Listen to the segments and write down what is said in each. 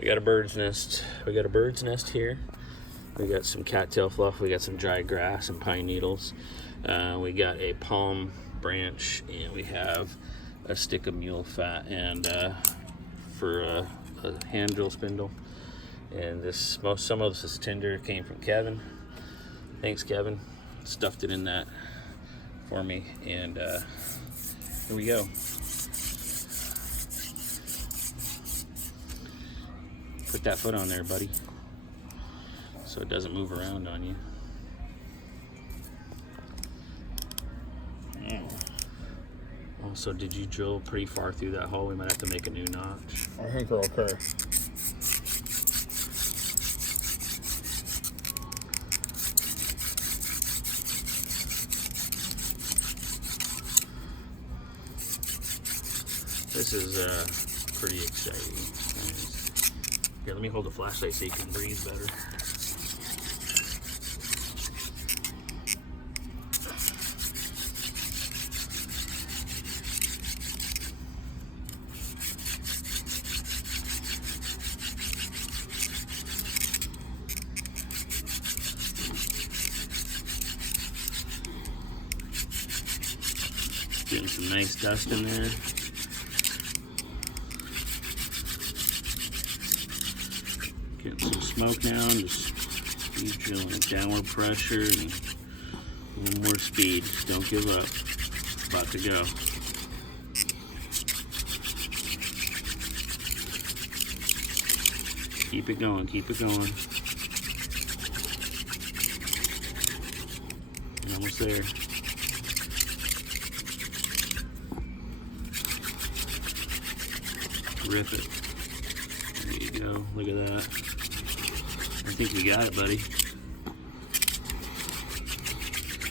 We got a bird's nest. We got a bird's nest here. We got some cattail fluff. We got some dry grass and pine needles. We got a palm branch, and we have a stick of mule fat, and for a hand drill spindle. And some of this is tinder. Came from Kevin. Thanks, Kevin. Stuffed it in that for me, and here we go. Put that foot on there, buddy, so it doesn't move around on you. Also, did you drill pretty far through that hole? We might have to make a new notch. I think we're okay. This is pretty exciting. Here, let me hold the flashlight so you can breathe better. Getting some nice dust in there. Getting some smoke now, and just keep drilling. Downward pressure and a little more speed. Don't give up. About to go. Keep it going, keep it going. You're almost there. Rip it. There you go. Look at that. I think you got it, buddy.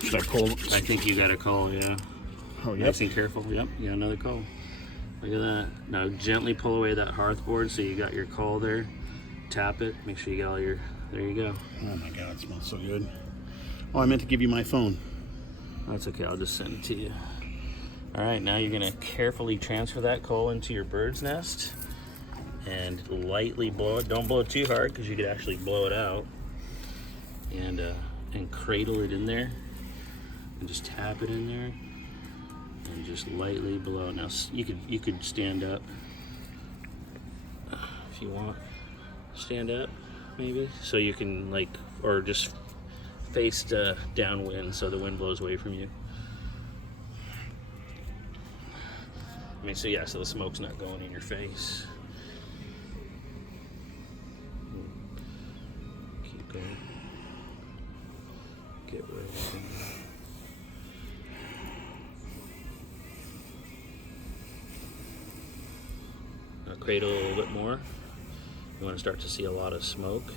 Should I pull? I think you got a call, yeah. Oh, yep. Nice and careful. Yep, you got another call. Look at that. Now gently pull away that hearth board so you got your call there. Tap it. Make sure you got all your... There you go. Oh my God, it smells so good. Oh, I meant to give you my phone. That's okay. I'll just send it to you. All right, now you're gonna carefully transfer that coal into your bird's nest and lightly blow it. Don't blow it too hard because you could actually blow it out. And cradle it in there, and just tap it in there, and just lightly blow. Now you could stand up if you want. Stand up, maybe, so you can or just face downwind so the wind blows away from you. I mean, so the smoke's not going in your face. Keep going. Get rid of it. Now cradle a little bit more. You want to start to see a lot of smoke.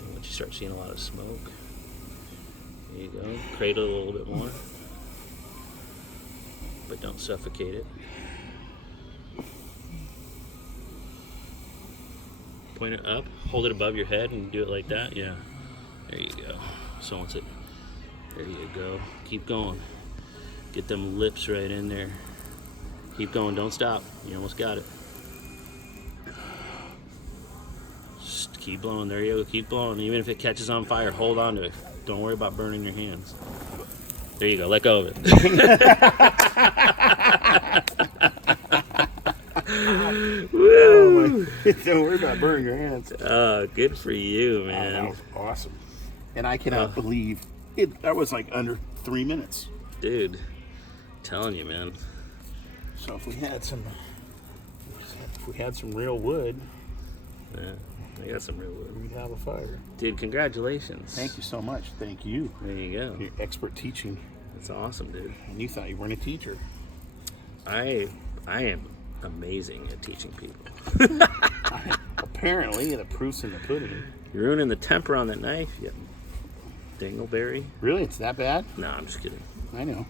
And once you start seeing a lot of smoke, there you go. Cradle a little bit more. But don't suffocate it. Point it up, hold it above your head and do it like that. Yeah, there you go. So once it, there you go. Keep going. Get them lips right in there. Keep going, don't stop. You almost got it. Just keep blowing, there you go, keep blowing. Even if it catches on fire, hold on to it. Don't worry about burning your hands. There you go, let go of it. Woo! Don't worry about burning your hands. Oh, good for you, man. That was awesome. And I cannot believe it. That was like under 3 minutes. Dude, telling you, man. So if we had some real wood, Yeah, I got some real wood. we'd have a fire. Dude, congratulations. Thank you so much. Thank you. There you go. Your expert teaching. That's awesome, dude. And you thought you weren't a teacher. I am amazing at teaching people. Apparently, the proof's in the pudding. You're ruining the temper on that knife, you dingleberry. Really? It's that bad? No, I'm just kidding. I know.